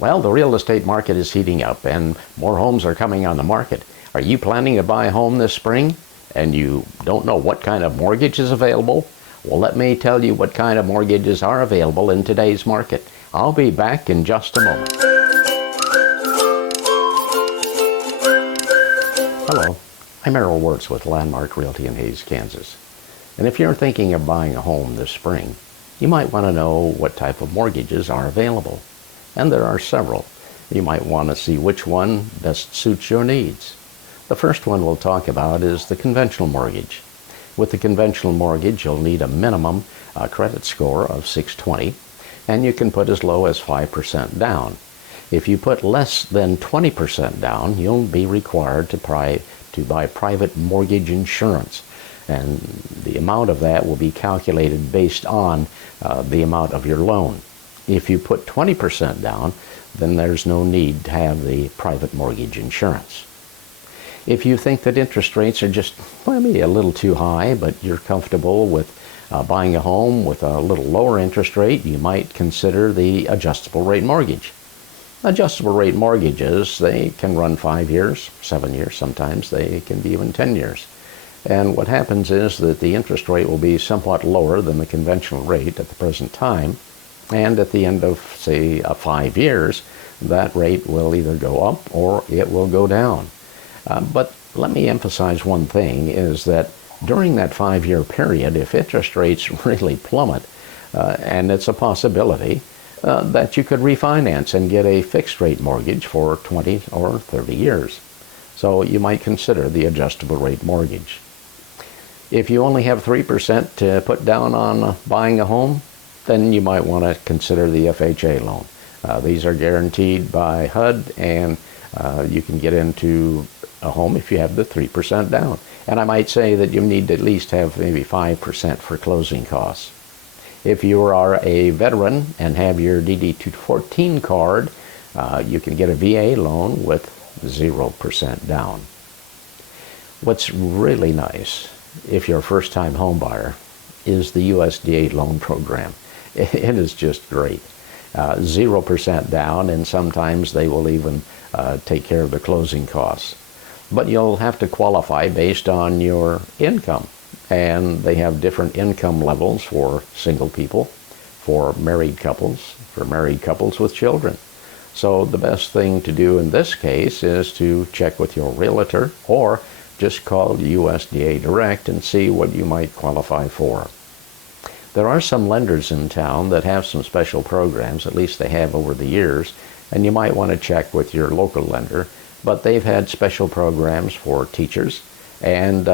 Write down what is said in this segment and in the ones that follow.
Well, the real estate market is heating up and more homes are coming on the market. Are you planning to buy a home this spring and you don't know what kind of mortgage is available? Well, let me tell you what kind of mortgages are available in today's market. I'll be back in just a moment. Hello, I'm Errol Wirtz with Landmark Realty in Hays, Kansas. And if you're thinking of buying a home this spring, you might want to know what type of mortgages are available. And there are several. You might want to see which one best suits your needs. The first one we'll talk about is the conventional mortgage. With the conventional mortgage, you'll need a minimum credit score of 620, and you can put as low as 5% down. If you put less than 20% down, you'll be required to buy private mortgage insurance. And the amount of that will be calculated based on the amount of your loan. If you put 20% down, then there's no need to have the private mortgage insurance. If you think that interest rates are just maybe a little too high, but you're comfortable with buying a home with a little lower interest rate, you might consider the adjustable rate mortgage. Adjustable rate mortgages, they can run 5 years, 7 years, sometimes they can be even 10 years. And what happens is that the interest rate will be somewhat lower than the conventional rate at the present time. And at the end of, say, 5 years, that rate will either go up or it will go down. But let me emphasize one thing, is that during that 5-year period, if interest rates really plummet, and it's a possibility, that you could refinance and get a fixed rate mortgage for 20 or 30 years. So you might consider the adjustable rate mortgage. If you only have 3% to put down on buying a home, then you might want to consider the FHA loan. These are guaranteed by HUD, and you can get into a home if you have the 3% down. And I might say that you need to at least have maybe 5% for closing costs. If you are a veteran and have your DD-214 card, you can get a VA loan with 0% down. What's really nice, if you're a first-time home buyer, is the USDA loan program. It is just great. 0% down, and sometimes they will even take care of the closing costs. But you'll have to qualify based on your income. And they have different income levels for single people, for married couples with children. So the best thing to do in this case is to check with your realtor or just call USDA Direct and see what you might qualify for. There are some lenders in town that have some special programs, at least they have over the years, and you might want to check with your local lender, but they've had special programs for teachers and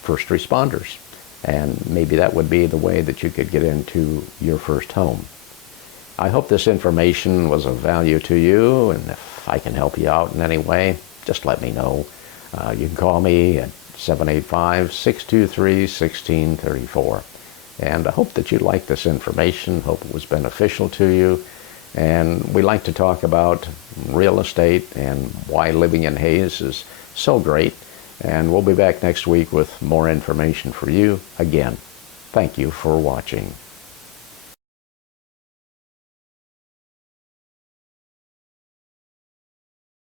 first responders. And maybe that would be the way that you could get into your first home. I hope this information was of value to you, and if I can help you out in any way, just let me know. You can call me at 785-623-1634. And I hope that you liked this information, hope it was beneficial to you. And we like to talk about real estate and why living in Hays is so great. And we'll be back next week with more information for you. Again, thank you for watching.